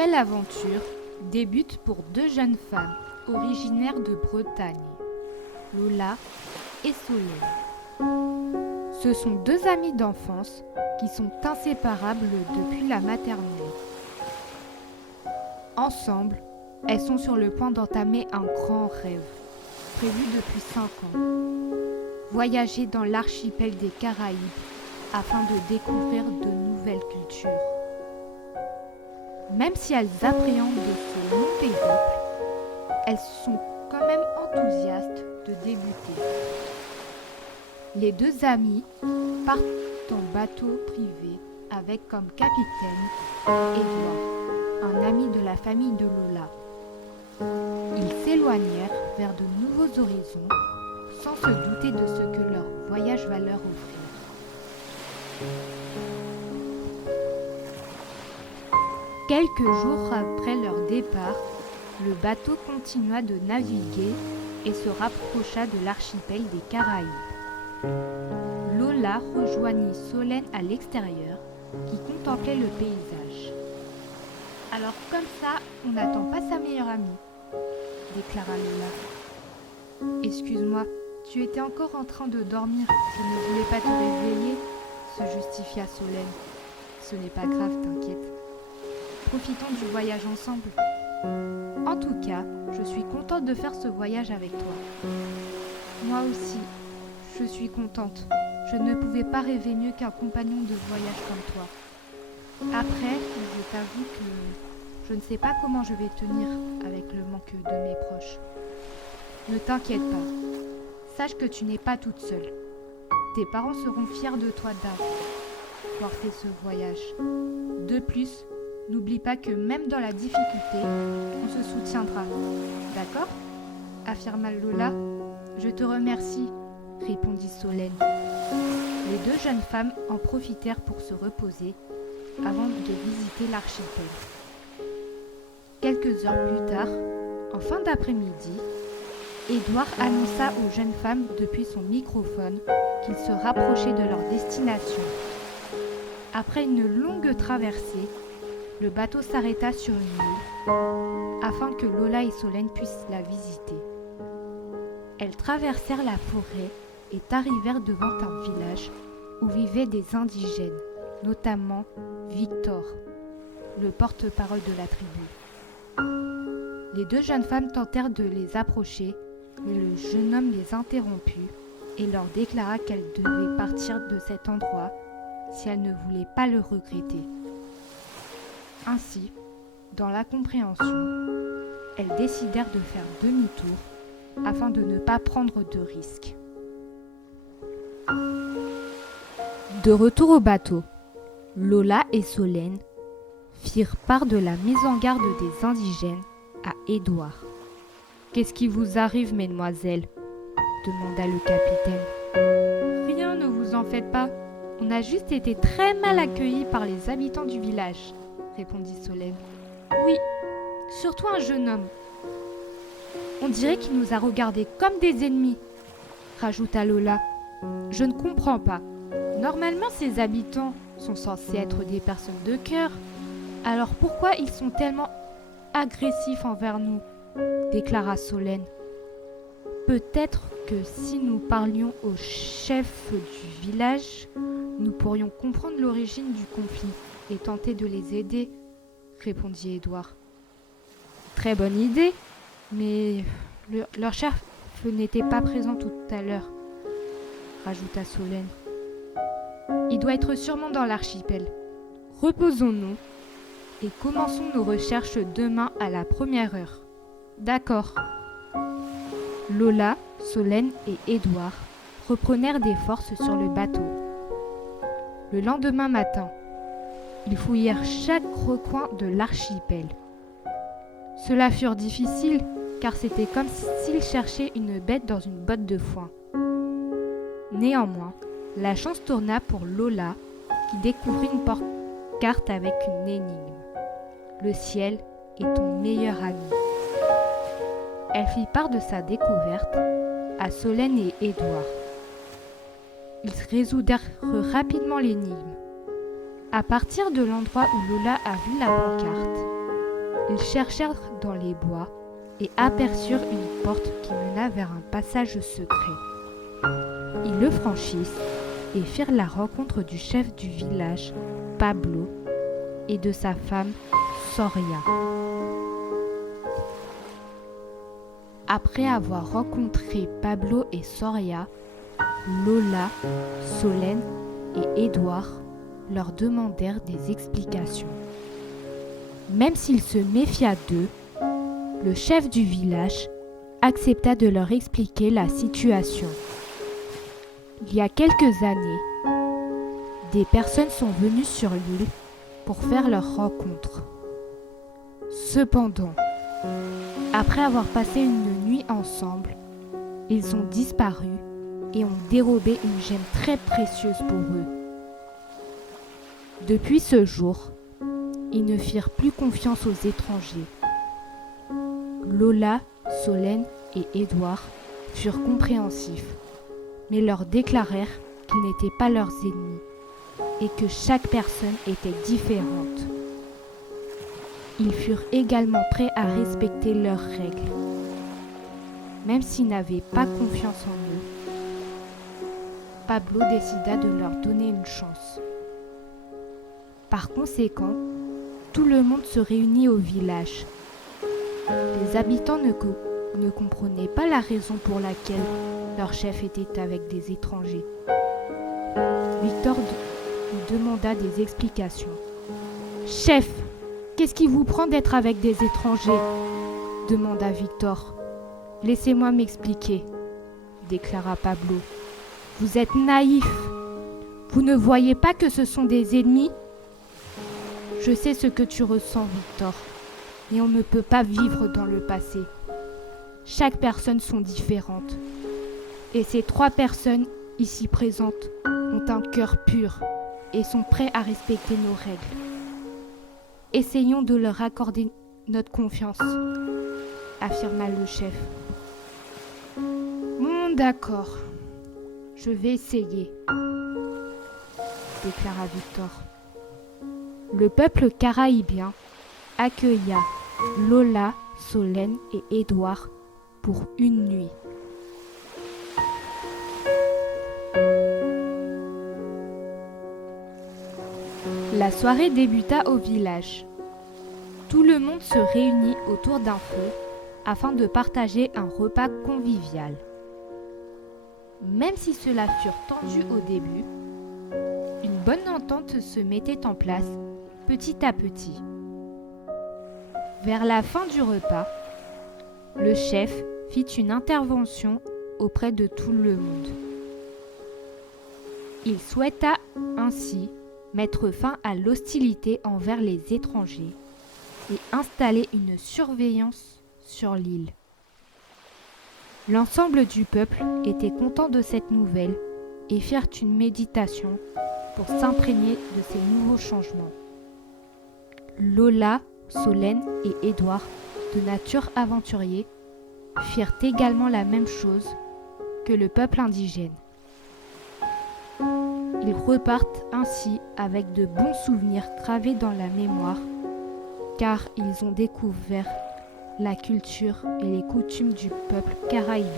nouvelle aventure débute pour deux jeunes femmes originaires de Bretagne, Lola et Solène. Ce sont deux amies d'enfance qui sont inséparables depuis la maternelle. Ensemble, elles sont sur le point d'entamer un grand rêve, prévu depuis 5 ans. Voyager dans l'archipel des Caraïbes afin de découvrir de nouvelles cultures. Même si elles appréhendent de ce long périple, elles sont quand même enthousiastes de débuter. Les deux amies partent en bateau privé avec comme capitaine Edouard, un ami de la famille de Lola. Ils s'éloignèrent vers de nouveaux horizons sans se douter de ce que leur voyage va leur offrir. Quelques jours après leur départ, le bateau continua de naviguer et se rapprocha de l'archipel des Caraïbes. Lola rejoignit Solène à l'extérieur, qui contemplait le paysage. « Alors comme ça, on n'attend pas sa meilleure amie », déclara Lola. « Excuse-moi, tu étais encore en train de dormir, je ne voulais pas te réveiller », se justifia Solène. « Ce n'est pas grave, t'inquiète. Profitons du voyage ensemble. En tout cas, je suis contente de faire ce voyage avec toi. » « Moi aussi, je suis contente. Je ne pouvais pas rêver mieux qu'un compagnon de voyage comme toi. Après, je t'avoue que je ne sais pas comment je vais tenir avec le manque de mes proches. Ne t'inquiète pas. Sache que tu n'es pas toute seule. Tes parents seront fiers de toi d'avoir fait ce voyage. De plus, n'oublie pas que même dans la difficulté, on se soutiendra. D'accord ? Affirma Lola. Je te remercie, répondit Solène. Les deux jeunes femmes en profitèrent pour se reposer avant de visiter l'archipel. Quelques heures plus tard, en fin d'après-midi, Édouard annonça aux jeunes femmes depuis son microphone qu'ils se rapprochaient de leur destination. Après une longue traversée, le bateau s'arrêta sur une île afin que Lola et Solène puissent la visiter. Elles traversèrent la forêt et arrivèrent devant un village où vivaient des indigènes, notamment Victor, le porte-parole de la tribu. Les deux jeunes femmes tentèrent de les approcher, mais le jeune homme les interrompit et leur déclara qu'elles devaient partir de cet endroit si elles ne voulaient pas le regretter. Ainsi, dans l'incompréhension, elles décidèrent de faire demi-tour afin de ne pas prendre de risques. De retour au bateau, Lola et Solène firent part de la mise en garde des indigènes à Édouard. « Qu'est-ce qui vous arrive, mesdemoiselles ?» demanda le capitaine. « Rien, ne vous en faites pas. On a juste été très mal accueillis par les habitants du village, » répondit Solène. « Oui, surtout un jeune homme. On dirait qu'il nous a regardés comme des ennemis, » rajouta Lola. « Je ne comprends pas. Normalement, ces habitants sont censés être des personnes de cœur. Alors pourquoi ils sont tellement agressifs envers nous ?» déclara Solène. « Peut-être que si nous parlions au chef du village, nous pourrions comprendre l'origine du conflit et tenter de les aider, » répondit Édouard. « Très bonne idée, mais leur chef n'était pas présent tout à l'heure, » rajouta Solène. « Il doit être sûrement dans l'archipel. Reposons-nous et commençons nos recherches demain à la première heure. » D'accord. Lola, Solène et Édouard reprenèrent des forces sur le bateau. Le lendemain matin, ils fouillèrent chaque recoin de l'archipel. Cela fut difficile car c'était comme s'ils cherchaient une bête dans une botte de foin. Néanmoins, la chance tourna pour Lola qui découvrit une carte avec une énigme. Le ciel est ton meilleur ami. Elle fit part de sa découverte à Solène et Édouard. Ils résoudrent rapidement l'énigme. À partir de l'endroit où Lola a vu la pancarte, Ils cherchèrent dans les bois et aperçurent une porte qui mena vers un passage secret. Ils le franchissent et firent la rencontre du chef du village, Pablo, et de sa femme, Soria. Après avoir rencontré Pablo et Soria, Lola, Solène et Édouard leur demandèrent des explications. Même s'il se méfia d'eux, le chef du village accepta de leur expliquer la situation. Il y a quelques années, des personnes sont venues sur l'île pour faire leur rencontre. Cependant, après avoir passé une nuit ensemble, ils ont disparu et ont dérobé une gemme très précieuse pour eux. Depuis ce jour, ils ne firent plus confiance aux étrangers. Lola, Solène et Édouard furent compréhensifs, mais leur déclarèrent qu'ils n'étaient pas leurs ennemis et que chaque personne était différente. Ils furent également prêts à respecter leurs règles, même s'ils n'avaient pas confiance en eux. Pablo décida de leur donner une chance. Par conséquent, tout le monde se réunit au village. Les habitants ne comprenaient pas la raison pour laquelle leur chef était avec des étrangers. Victor lui demanda des explications. « Chef, qu'est-ce qui vous prend d'être avec des étrangers ?» demanda Victor. « Laissez-moi m'expliquer, » déclara Pablo. « Vous êtes naïf. Vous ne voyez pas que ce sont des ennemis ? Je sais ce que tu ressens, Victor, et on ne peut pas vivre dans le passé. Chaque personne sont différentes. Et ces 3 personnes ici présentes ont un cœur pur et sont prêts à respecter nos règles. Essayons de leur accorder notre confiance, affirma le chef. D'accord, je vais essayer, déclara Victor. Le peuple caraïbien accueilla Lola, Solène et Édouard pour une nuit. La soirée débuta au village. Tout le monde se réunit autour d'un feu afin de partager un repas convivial. Même si cela fut tendu au début, une bonne entente se mettait en place petit à petit. Vers la fin du repas, le chef fit une intervention auprès de tout le monde. Il souhaita ainsi mettre fin à l'hostilité envers les étrangers et installer une surveillance sur l'île. L'ensemble du peuple était content de cette nouvelle et firent une méditation pour s'imprégner de ces nouveaux changements. Lola, Solène et Édouard, de nature aventurier, firent également la même chose que le peuple indigène. Ils repartent ainsi avec de bons souvenirs gravés dans la mémoire, car ils ont découvert la culture et les coutumes du peuple caraïbien.